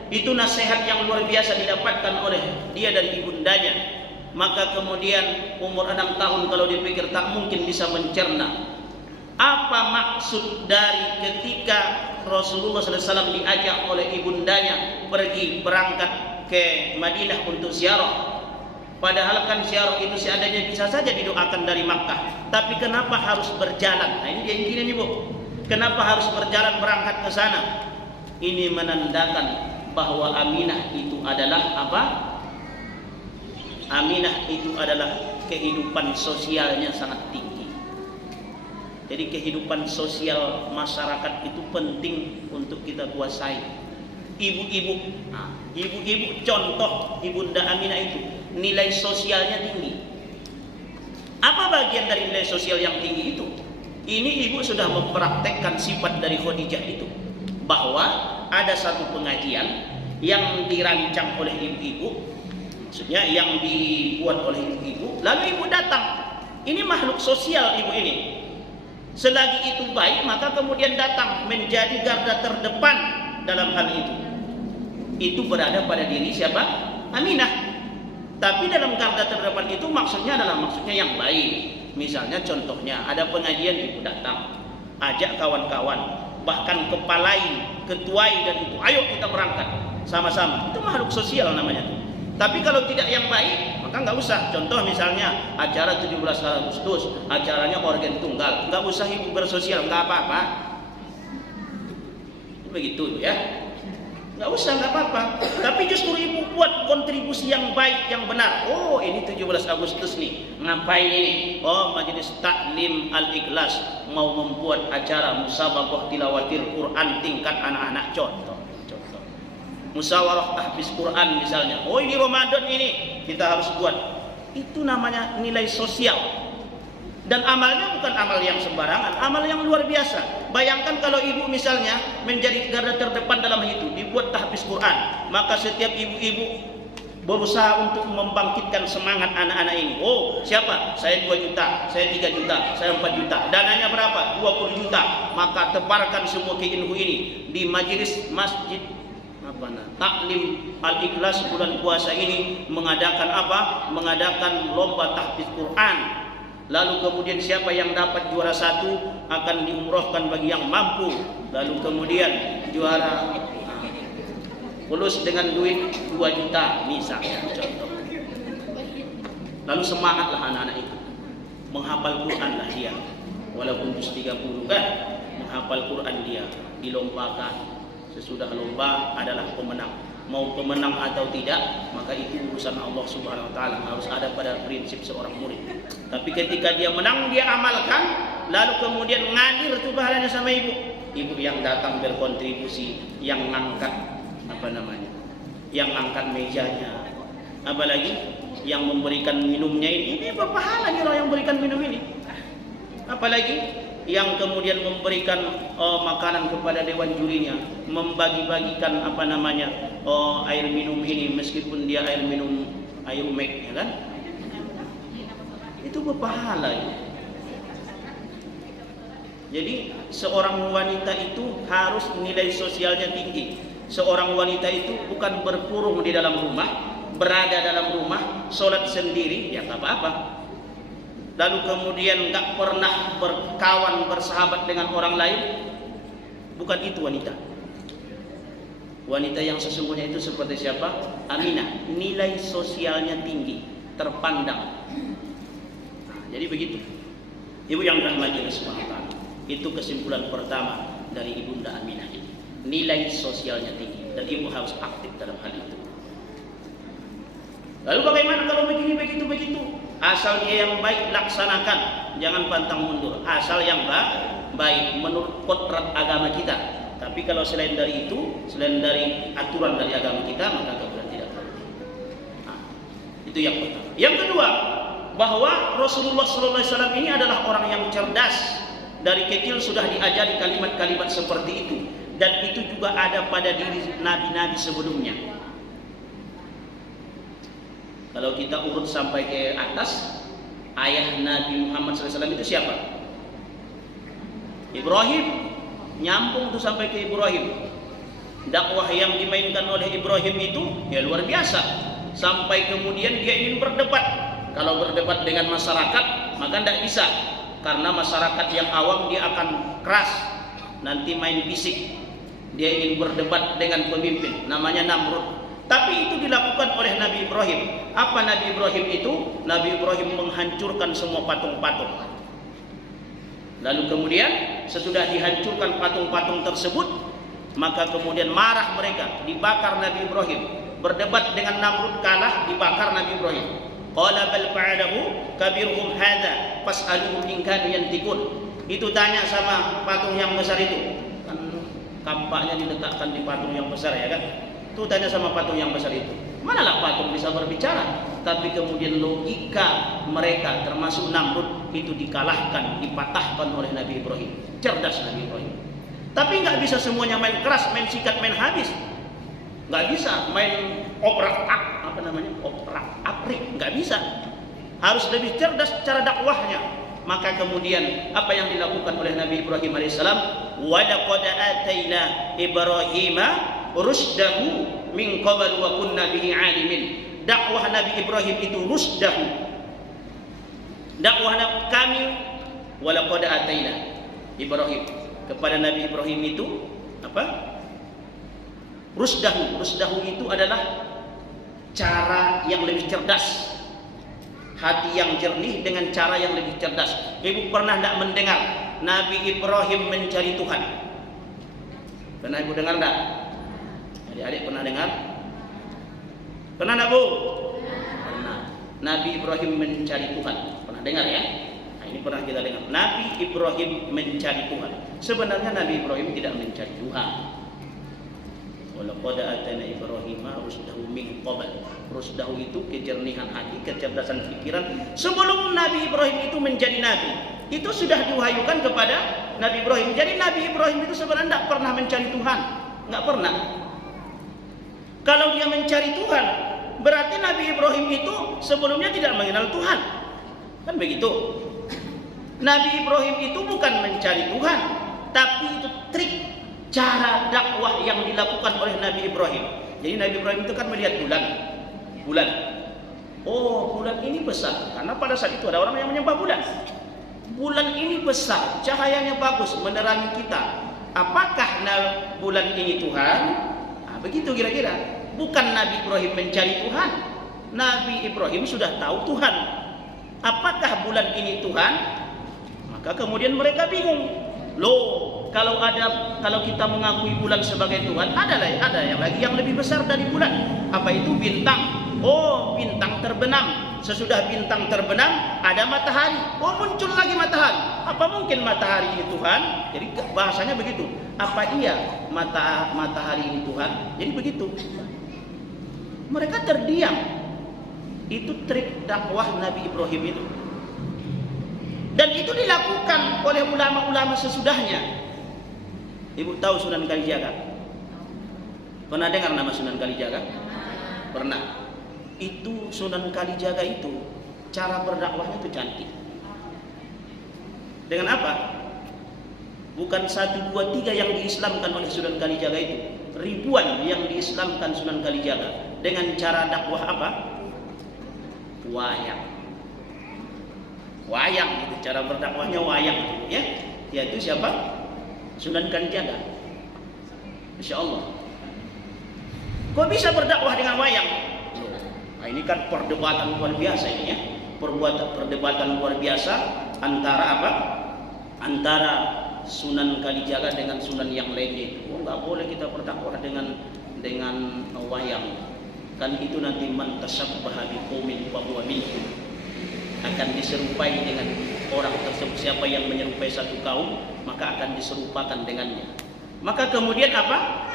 itu nasihat yang luar biasa didapatkan oleh dia dari ibundanya. Maka kemudian umur 6 tahun kalau dipikir tak mungkin bisa mencerna apa maksud dari ketika Rasulullah SAW diajak oleh ibundanya pergi berangkat ke Madinah untuk ziarah. Padahal kan ziarah itu seadanya bisa saja didoakan dari Makkah. Tapi kenapa harus berjalan? Nah, ini dia intinya nih, Bu. Kenapa harus berjalan berangkat ke sana? Ini menandakan bahwa Aminah itu adalah apa? Aminah itu adalah kehidupan sosialnya sangat tinggi. Jadi kehidupan sosial masyarakat itu penting untuk kita kuasai. Ibu-ibu, ibu-ibu contoh ibunda Aminah itu nilai sosialnya tinggi. Apa bagian dari nilai sosial yang tinggi itu? Ini ibu sudah mempraktekkan sifat dari Khadijah itu, bahwa ada satu pengajian yang dirancang oleh ibu-ibu, maksudnya yang dibuat oleh ibu-ibu, lalu ibu datang. Ini makhluk sosial ibu ini. Selagi itu baik, maka kemudian datang menjadi garda terdepan dalam hal itu. Itu berada pada diri siapa? Aminah. Tapi dalam garda terdepan itu maksudnya yang baik. Misalnya contohnya ada pengajian ibu datang, ajak kawan-kawan, bahkan kepalai, ketuai dan itu, ayo kita berangkat sama-sama. Itu makhluk sosial namanya tuh. Tapi kalau tidak yang baik, maka nggak usah. Contoh misalnya acara 17 Agustus, acaranya organ tunggal, nggak usah ibu bersosial, nggak apa-apa. Begitu ya, nggak usah, nggak apa-apa. Tapi justru ibu buat kontribusi yang baik, yang benar. Oh, ini 17 Agustus nih, ngapain ini? Oh, Majelis Taklim Al-Ikhlas mau membuat acara musabaqah tilawatil Quran tingkat anak-anak. Contoh musyawarah tahfiz Quran misalnya. Oh, ini Ramadan ini kita harus buat. Itu namanya nilai sosial. Dan amalnya bukan amal yang sembarangan, amal yang luar biasa. Bayangkan kalau ibu misalnya menjadi garda terdepan dalam itu, dibuat tahfiz Quran, maka setiap ibu-ibu berusaha untuk membangkitkan semangat anak-anak ini. Oh, siapa? Saya 2 juta, saya 3 juta, saya 4 juta. Dananya berapa? 20 juta. Maka tebarkan semua ilmu ini di majelis masjid Taklim Al-Ikhlas bulan puasa ini mengadakan apa? Mengadakan lomba tahfiz Quran. Lalu kemudian siapa yang dapat juara 1 akan diumrohkan bagi yang mampu. Lalu kemudian juara Lulus dengan duit 2 juta misalnya contoh. Lalu semangatlah anak-anak itu. Menghafal Quran lah dia. Walaupun juz 30 kan, menghafal Quran dia, dilombakan. Sesudah lomba adalah pemenang. Mau pemenang atau tidak, maka itu urusan Allah Subhanahu wa taala. Harus ada pada prinsip seorang murid. Tapi ketika dia menang, dia amalkan, lalu kemudian ngalir tuh pahalanya sama ibu. Ibu yang datang berkontribusi, yang ngangkat yang ngangkat mejanya, apalagi yang memberikan minumnya ini berpahala nih orang yang memberikan minum ini. Apalagi yang kemudian memberikan makanan kepada dewan jurinya, membagi-bagikan air minum ini meskipun dia air minum air umek, ya kan? Itu berpahala ya. Jadi seorang wanita itu harus nilai sosialnya tinggi. Seorang wanita itu bukan berkurung di dalam rumah, berada dalam rumah, sholat sendiri, ya tak apa-apa. Lalu kemudian nggak pernah berkawan, bersahabat dengan orang lain. Bukan itu wanita. Wanita yang sesungguhnya itu seperti siapa? Aminah. Nilai sosialnya tinggi, terpandang. Nah, jadi begitu. Ibu yang dirahmati Allah Subhanahu wa taala. Itu kesimpulan pertama dari Ibunda Aminah ini. Nilai sosialnya tinggi dan ibu harus aktif dalam hal itu. Lalu bagaimana kalau begini begitu? Asal dia yang baik laksanakan, jangan pantang mundur. Asal yang baik menurut kodrat agama kita. Tapi kalau selain dari itu, selain dari aturan dari agama kita, maka kemudian tidak perlu. Nah, itu yang pertama. Yang kedua, bahwa Rasulullah SAW ini adalah orang yang cerdas. Dari kecil sudah diajari kalimat-kalimat seperti itu. Dan itu juga ada pada diri nabi-nabi sebelumnya. Kalau kita urut sampai ke atas, ayah Nabi Muhammad SAW itu siapa? Ibrahim. Nyambung tuh sampai ke Ibrahim. Dakwah yang dimainkan oleh Ibrahim itu ya luar biasa. Sampai kemudian dia ingin berdebat. Kalau berdebat dengan masyarakat, maka tidak bisa. Karena masyarakat yang awam dia akan keras, nanti main fisik. Dia ingin berdebat dengan pemimpin, namanya Namrud. Tapi itu dilakukan oleh Nabi Ibrahim. Apa Nabi Ibrahim itu? Nabi Ibrahim menghancurkan semua patung-patung. Lalu kemudian sesudah dihancurkan patung-patung tersebut, maka kemudian marah mereka, dibakar Nabi Ibrahim. Berdebat dengan Namrud, kalah, dibakar Nabi Ibrahim. Qala bal fa'alahu kabiruhum hadza fas'aluhum in kanu yantiqun. Itu tanya sama patung yang besar itu. Kan kampaknya diletakkan di patung yang besar, ya kan? Itu tanya sama patung yang besar itu. Manalah patung bisa berbicara? Tapi kemudian logika mereka termasuk Namrud itu dikalahkan, dipatahkan oleh Nabi Ibrahim. Cerdas Nabi Ibrahim. Tapi nggak bisa semuanya main keras, main sikat, main habis. Nggak bisa main oprak-aprik, nggak bisa. Harus lebih cerdas cara dakwahnya. Maka kemudian apa yang dilakukan oleh Nabi Ibrahim alaihissalam? Wa laqad ataina Ibrahima rusdahu min qabl wa kunna bihi alimin. Dakwah Nabi Ibrahim itu rusdahu. Dakwah kami wa laqad ataina Ibrahim, kepada Nabi Ibrahim itu apa? Rusdahu. Rusdahu itu adalah cara yang lebih cerdas, hati yang jernih dengan cara yang lebih cerdas. Ibu pernah tidak mendengar Nabi Ibrahim mencari Tuhan? Pernah ibu dengar tidak? Adik-adik pernah dengar? Pernah tidak bu? Pernah. Nabi Ibrahim mencari Tuhan. Pernah dengar ya? Nah, ini pernah kita dengar. Nabi Ibrahim mencari Tuhan. Sebenarnya Nabi Ibrahim tidak mencari Tuhan. Walaqad atana Ibrahima rusdahu min qabl. Rusdahu itu kejernihan hati, kecerdasan pikiran. Sebelum Nabi Ibrahim itu menjadi nabi, itu sudah diwahyukan kepada Nabi Ibrahim. Jadi Nabi Ibrahim itu sebenarnya tidak pernah mencari Tuhan, nggak pernah. Kalau dia mencari Tuhan, berarti Nabi Ibrahim itu sebelumnya tidak mengenal Tuhan, kan begitu? Nabi Ibrahim itu bukan mencari Tuhan, tapi itu trik, cara dakwah yang dilakukan oleh Nabi Ibrahim. Jadi Nabi Ibrahim itu kan melihat bulan. Oh, bulan ini besar. Karena pada saat itu ada orang yang menyembah bulan. Bulan ini besar, cahayanya bagus, menerangi kita. Apakah bulan ini Tuhan? Nah, begitu kira-kira. Bukan Nabi Ibrahim mencari Tuhan. Nabi Ibrahim sudah tahu Tuhan. Apakah bulan ini Tuhan? Maka kemudian mereka bingung. Loh, kalau kita mengakui bulan sebagai Tuhan, ada yang lagi yang lebih besar dari bulan. Apa itu? Bintang. Oh, bintang terbenam. Sesudah bintang terbenam, ada matahari. Oh, muncul lagi matahari. Apa mungkin matahari ini Tuhan? Jadi bahasanya begitu. Apa iya matahari ini Tuhan? Jadi begitu. Mereka terdiam. Itu trik dakwah Nabi Ibrahim itu. Dan itu dilakukan oleh ulama-ulama sesudahnya. Ibu tahu Sunan Kalijaga? Pernah dengar nama Sunan Kalijaga? Pernah. Itu Sunan Kalijaga itu cara berdakwahnya itu cantik. Dengan apa? Bukan 1, 2, 3 yang diislamkan oleh Sunan Kalijaga itu. Ribuan yang diislamkan Sunan Kalijaga. Dengan cara dakwah apa? Wayang. Wayang itu cara berdakwahnya, wayang ya. Yaitu siapa? Sunan Kalijaga. Insya Allah. Kok bisa berdakwah dengan wayang? Nah, ini kan perdebatan luar biasa ini ya. Perdebatan luar biasa antara apa? Antara Sunan Kalijaga dengan Sunan yang lainnya. Oh, nggak boleh kita berdakwah dengan wayang. Kan itu nanti man tasabbaha biqaumin fa huwa minhum. Akan diserupai dengan orang tersebut. Siapa yang menyerupai satu kaum, maka akan diserupakan dengannya. Maka kemudian apa?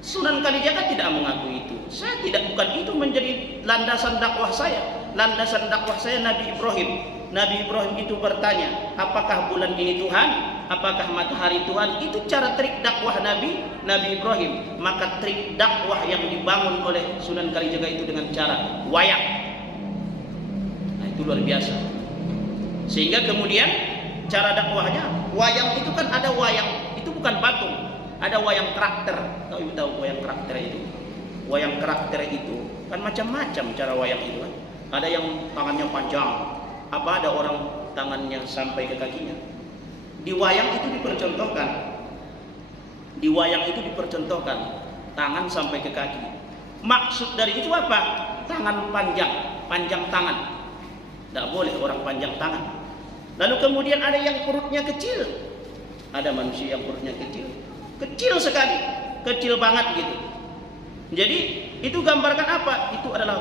Sunan Kalijaga tidak mengakui itu. Bukan itu menjadi landasan dakwah saya. Landasan dakwah saya Nabi Ibrahim. Nabi Ibrahim itu bertanya, apakah bulan ini Tuhan? Apakah matahari Tuhan? Itu cara trik dakwah Nabi Ibrahim. Maka trik dakwah yang dibangun oleh Sunan Kalijaga itu dengan cara wayang. Nah, itu luar biasa. Sehingga kemudian cara dakwahnya, wayang itu kan ada wayang, itu bukan patung. Ada wayang karakter. Tahu wayang karakter itu? Wayang karakter itu kan macam-macam cara wayang itu kan. Ada yang tangannya panjang. Apa ada orang tangannya sampai ke kakinya? Di wayang itu dipercontohkan. Di wayang itu dipercontohkan tangan sampai ke kaki. Maksud dari itu apa? Tangan panjang tangan. Tidak boleh orang panjang tangan. Lalu kemudian ada yang perutnya kecil. Ada manusia yang perutnya kecil sekali, kecil banget gitu. Jadi itu gambarkan apa? Itu adalah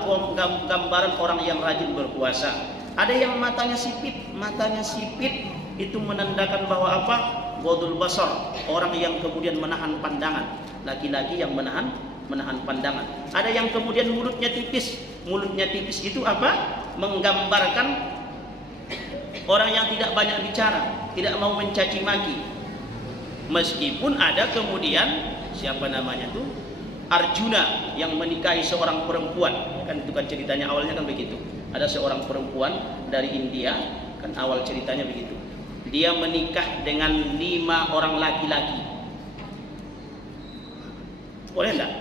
gambaran orang yang rajin berpuasa. Ada yang matanya sipit itu menandakan bahwa apa? Ghadul basar, orang yang kemudian menahan pandangan, laki-laki yang menahan pandangan. Ada yang kemudian mulutnya tipis itu apa? Menggambarkan orang yang tidak banyak bicara, tidak mau mencaci maki. Meskipun ada kemudian siapa namanya tuh Arjuna yang menikahi seorang perempuan, kan itu kan ceritanya awalnya kan begitu. Ada seorang perempuan dari India, kan awal ceritanya begitu. Dia menikah dengan 5 orang laki-laki. Boleh enggak?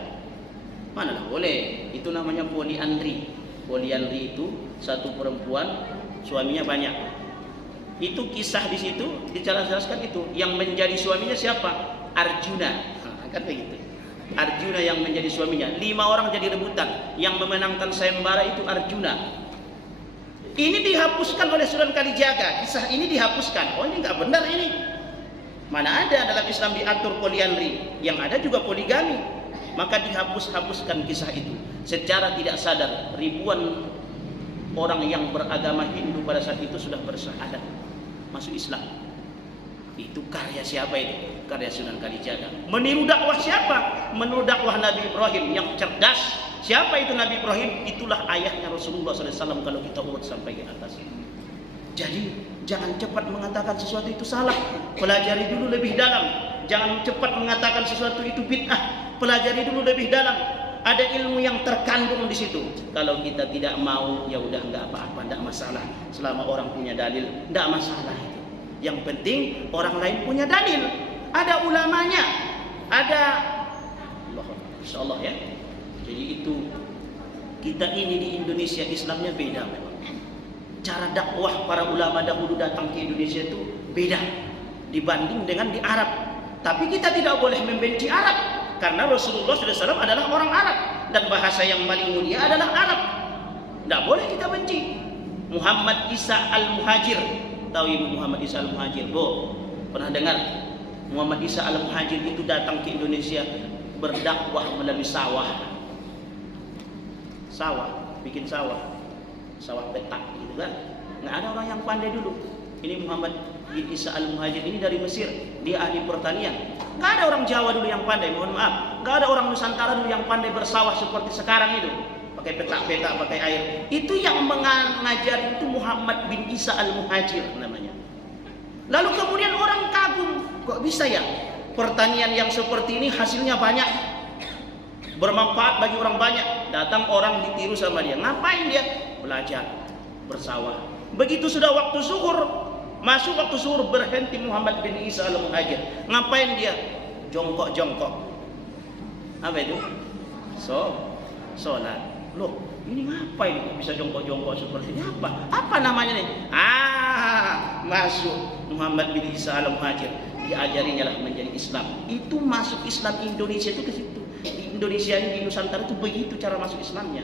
Mana lah boleh. Itu namanya poliandri. Poliandri itu satu perempuan, suaminya banyak. Itu kisah di situ dijelaskan itu. Yang menjadi suaminya siapa? Arjuna. Kan begitu. Arjuna yang menjadi suaminya. 5 orang jadi rebutan. Yang memenangkan sayembara itu Arjuna. Ini dihapuskan oleh Sunan Kalijaga. Kisah ini dihapuskan. Oh, ini nggak benar ini. Mana ada dalam Islam diatur poliandri. Yang ada juga poligami. Maka dihapuskan kisah itu. Secara tidak sadar ribuan orang yang beragama Hindu pada saat itu sudah bersyahadat masuk Islam. Itu karya siapa itu? Karya Sunan Kalijaga. Meniru dakwah siapa? Meniru dakwah Nabi Ibrahim yang cerdas. Siapa itu Nabi Ibrahim? Itulah ayahnya Rasulullah SAW kalau kita urut sampai ke atas. Jadi jangan cepat mengatakan sesuatu itu salah. Pelajari dulu lebih dalam. Jangan cepat mengatakan sesuatu itu bid'ah. Pelajari dulu lebih dalam. Ada ilmu yang terkandung di situ. Kalau kita tidak mau, ya udah nggak apa-apa, nggak masalah. Selama orang punya dalil, nggak masalah. Yang penting orang lain punya dalil. Ada ulamanya, ada Allah, insya Allah ya. Jadi itu kita ini di Indonesia Islamnya beda memang. Cara dakwah para ulama dahulu datang ke Indonesia itu beda dibanding dengan di Arab. Tapi kita tidak boleh membenci Arab. Karena Rasulullah SAW adalah orang Arab dan bahasa yang paling mulia adalah Arab. Tidak boleh kita benci. Muhammad Isa Al-Muhajir, tahu Ibu Muhammad Isa Al-Muhajir? Bu, pernah dengar? Muhammad Isa Al-Muhajir itu datang ke Indonesia berdakwah melalui sawah, bikin sawah petak gitu kan. Nggak ada orang yang pandai dulu. Ini Muhammad bin Isa Al-Muhajir ini dari Mesir, dia ahli pertanian. Nggak ada orang Jawa dulu yang pandai, mohon maaf. Nggak ada orang Nusantara dulu yang pandai bersawah seperti sekarang itu, pakai petak-petak, pakai air. Itu yang mengajar itu Muhammad bin Isa Al-Muhajir namanya. Lalu kemudian orang kagum, kok bisa ya pertanian yang seperti ini hasilnya banyak, bermanfaat bagi orang banyak. Datang orang ditiru sama dia. Ngapain dia? Belajar bersawah. Begitu sudah waktu zuhur, masuk waktu zuhur, berhenti Muhammad bin Isa Al-Muhajir. Ngapain dia? Jongkok. Apa itu? Sholat. Loh, ini ngapain bisa jongkok-jongkok seperti ini? Apa namanya nih? Masuk Muhammad bin Isa Al-Muhajir. Diajarinya lah menjadi Islam. Itu masuk Islam Indonesia itu ke situ. Di Indonesia ini, di Nusantara itu begitu cara masuk Islamnya.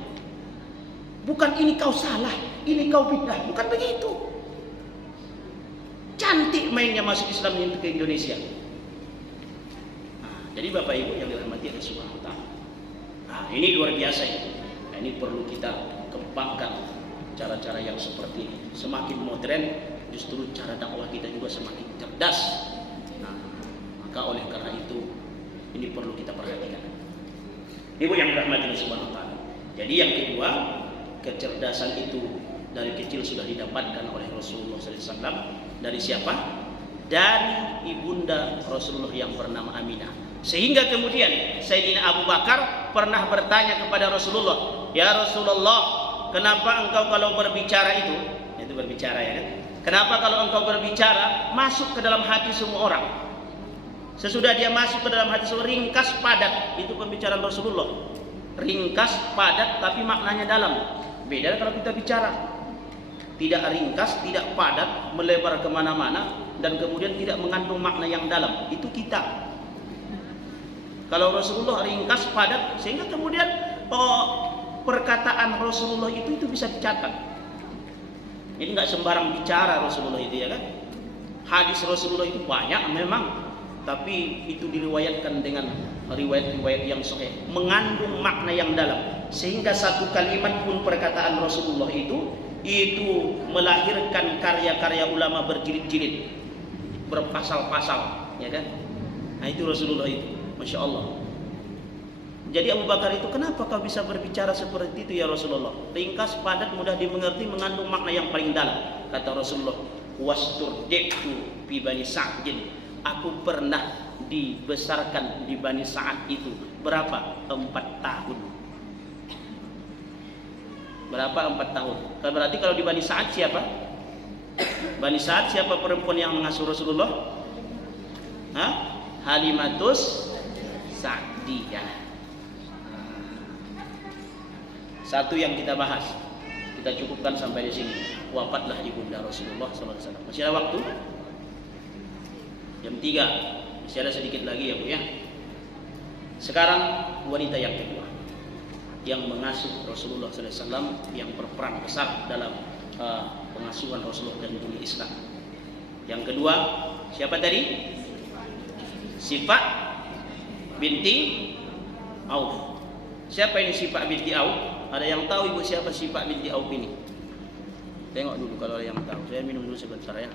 Bukan ini kau salah, ini kau bidah, bukan begitu. Cantik mainnya masuk Islam itu ke Indonesia. Jadi Bapak Ibu yang dirahmati Allah Subhanahu wa taala. Ini luar biasa ini. Ini perlu kita kembangkan cara-cara yang seperti ini. Semakin modern, justru cara dakwah kita juga semakin cerdas. Maka oleh karena itu ini perlu kita perhatikan. Ibu yang dirahmati Allah Subhanahu wa taala. Jadi yang kedua, kecerdasan itu dari kecil sudah didapatkan oleh Rasulullah SAW. Dari siapa? Dari ibunda Rasulullah yang bernama Aminah. Sehingga kemudian Sayyidina Abu Bakar pernah bertanya kepada Rasulullah, "Ya Rasulullah, kenapa engkau kalau berbicara itu berbicara ya kan? Kenapa kalau engkau berbicara masuk ke dalam hati semua orang? Sesudah dia masuk ke dalam hati semua, ringkas padat." Itu pembicaraan Rasulullah. Ringkas padat tapi maknanya dalam. Beda kalau kita bicara. Tidak ringkas, tidak padat, melebar kemana-mana, dan kemudian tidak mengandung makna yang dalam. Itu kita. Kalau Rasulullah ringkas padat, sehingga kemudian perkataan Rasulullah itu bisa dicatat. Ini nggak sembarang bicara Rasulullah itu ya kan. Hadis Rasulullah itu banyak memang, tapi itu diriwayatkan dengan riwayat-riwayat yang sahih, mengandung makna yang dalam, sehingga satu kalimat pun perkataan Rasulullah itu melahirkan karya-karya ulama berjilid-jilid, berpasal-pasal, ya kan? Nah itu Rasulullah itu, masya Allah. Jadi Abu Bakar itu, kenapa kau bisa berbicara seperti itu ya Rasulullah? Ringkas, padat, mudah dimengerti, mengandung makna yang paling dalam. Kata Rasulullah, "Wasturdiqtu fi Bani Sa'din." Aku pernah dibesarkan di Bani Sa'ad itu. Berapa? 4 tahun. Berapa? 4 tahun. Berarti kalau di Bani Sa'ad siapa? Bani Sa'ad siapa perempuan yang mengasuh Rasulullah? Halimatus Sa'diyah. Satu yang kita bahas, kita cukupkan sampai di sini. Wafatlah ibunda Rasulullah SAW. Masih ada waktu? Jam 3. Masih ada sedikit lagi ya Bu ya. Sekarang wanita yang kedua yang mengasuh Rasulullah SAW, yang berperan besar dalam pengasuhan Rasulullah dan dunia Islam. Yang kedua siapa tadi? Sifah binti Auf. Siapa ini Sifah binti Auf? Ada yang tahu ibu siapa Sifah binti Auf ini? Tengok dulu kalau ada yang tahu. Saya minum dulu sebentar ya.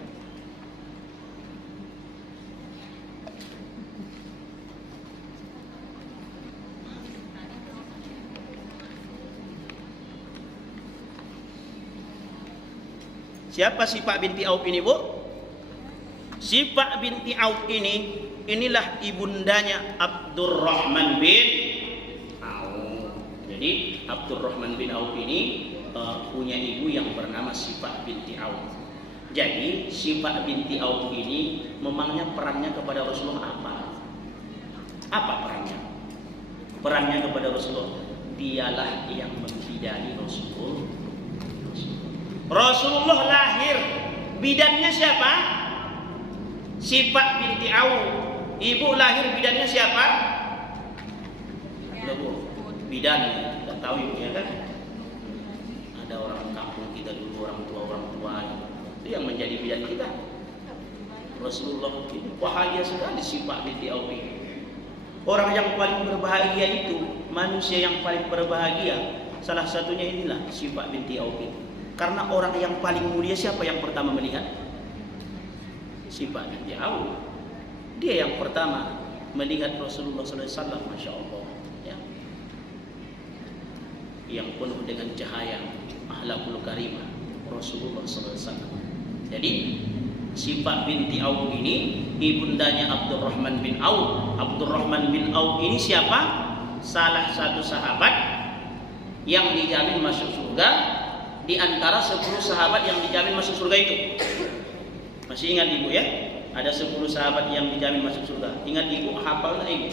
Siapa Sifah binti Auf ini, Bu? Sifah binti Auf ini, inilah ibundanya Abdurrahman bin Auf. Jadi Abdurrahman bin Auf ini punya ibu yang bernama Sifah binti Auf. Jadi Sifah binti Auf ini memangnya perannya kepada Rasulullah apa? Apa perannya? Perannya kepada Rasulullah, dialah yang membidani Rasulullah. Rasulullah lahir, bidannya siapa? Sifah binti Auf. Ibu lahir, bidannya siapa? bidan, kita tahu ya kan. Ada orang kampung kita dulu, orang tua itu yang menjadi bidan kita. Rasulullah itu bahagia sekali Syifa binti Auf. Orang yang paling berbahagia itu, manusia yang paling berbahagia, salah satunya inilah Syifa binti Auf. Karena orang yang paling mulia siapa yang pertama melihat? Syifa binti Auf. Dia yang pertama melihat Rasulullah SAW, Masya Allah ya. Yang penuh dengan cahaya akhlakul karimah Rasulullah SAW. Jadi Syifa binti Auf ini ibundanya Abdurrahman bin Auf. Abdurrahman bin Auf ini siapa? Salah satu sahabat yang dijamin masuk surga di antara 10 sahabat yang dijamin masuk surga itu. Masih ingat ibu ya? Ada 10 sahabat yang dijamin masuk surga. Ingat ibu, hafal ibu.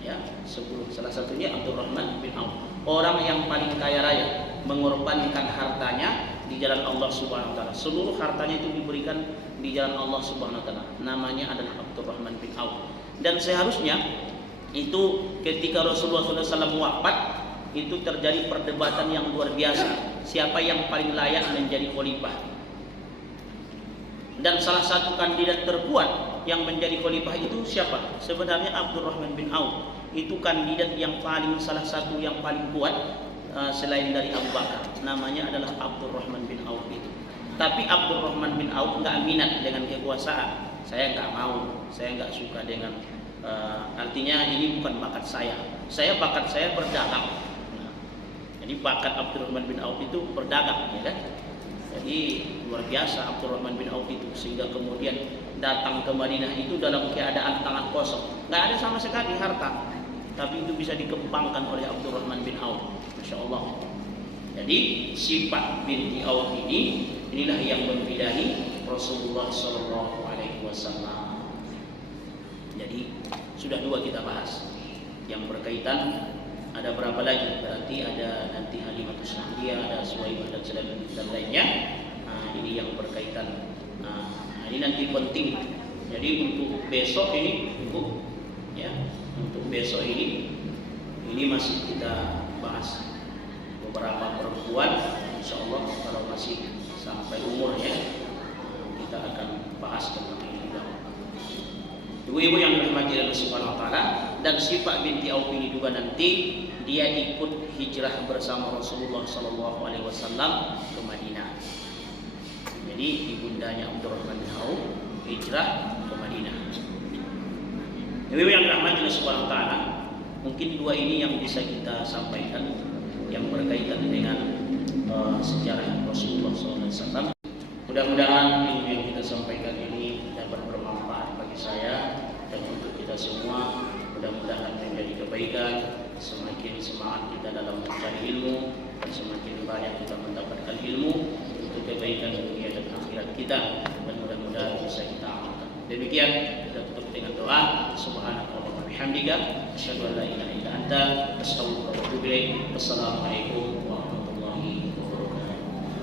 Ya, 10. Salah satunya Abdurrahman bin Auf. Orang yang paling kaya raya, mengorbankan hartanya di jalan Allah Subhanahu wa taala. Seluruh hartanya itu diberikan di jalan Allah Subhanahu wa taala. Namanya adalah Abdurrahman bin Auf. Dan seharusnya itu ketika Rasulullah SAW wafat, itu terjadi perdebatan yang luar biasa. Siapa yang paling layak menjadi khalifah? Dan salah satu kandidat terkuat yang menjadi khalifah itu siapa? Sebenarnya Abdurrahman bin Auf. Itu kandidat yang paling, salah satu yang paling kuat selain dari Abu Bakar. Namanya adalah Abdurrahman bin Auf itu. Tapi Abdurrahman bin Auf nggak minat dengan kekuasaan. Saya nggak mau, saya nggak suka dengan artinya ini bukan bakat saya. Bakat saya berdagang. Nah, jadi bakat Abdurrahman bin Auf itu berdagang, ya kan? Jadi luar biasa Abdurrahman bin Auf itu, sehingga kemudian datang ke Madinah itu dalam keadaan tangan kosong, nggak ada sama sekali harta, tapi itu bisa dikembangkan oleh Abdurrahman bin Auf, Masya Allah. Jadi Syifa binti Auf inilah yang membidani Rasulullah SAW. Jadi sudah 2 kita bahas. Yang berkaitan ada berapa lagi? Berarti ada nanti Halimatus Sa'diyah, ada Suwaibah dan lainnya. Nah, ini yang berkaitan. Nah, ini nanti penting. Jadi untuk besok ini, Ibu, ya, untuk besok ini masih kita bahas beberapa perempuan. Insya Allah kalau masih sampai umurnya kita akan bahas tentang ini juga. Ibu-ibu yang dirahmati Allah Subhanahu wa taala, dan Syifa binti Auf ini juga nanti dia ikut hijrah bersama Rasulullah sallallahu alaihi wasallam ke Madinah. Jadi ibundanya Abdurrahman bin Auf hijrah ke Madinah. Ibu-ibu yang dirahmati Allah Subhanahu wa taala, mungkin 2 ini yang bisa kita sampaikan yang berkaitan dengan sejarah Rasulullah SAW. Mudah-mudahan ilmu yang kita sampaikan ini dapat bermanfaat bagi saya dan untuk kita semua. Mudah-mudahan menjadi kebaikan, semakin semangat kita dalam mencari ilmu dan semakin banyak kita mendapatkan ilmu untuk kebaikan dunia dan akhirat kita, dan mudah-mudahan bisa kita amalkan. Demikian kita tutup dengan doa. Subhanallah wa bihamdika, asyhadu an la ilaha illa anta, astaghfiruka wa atubu ilaik. Wassalamualaikum warahmatullahi wabarakatuh.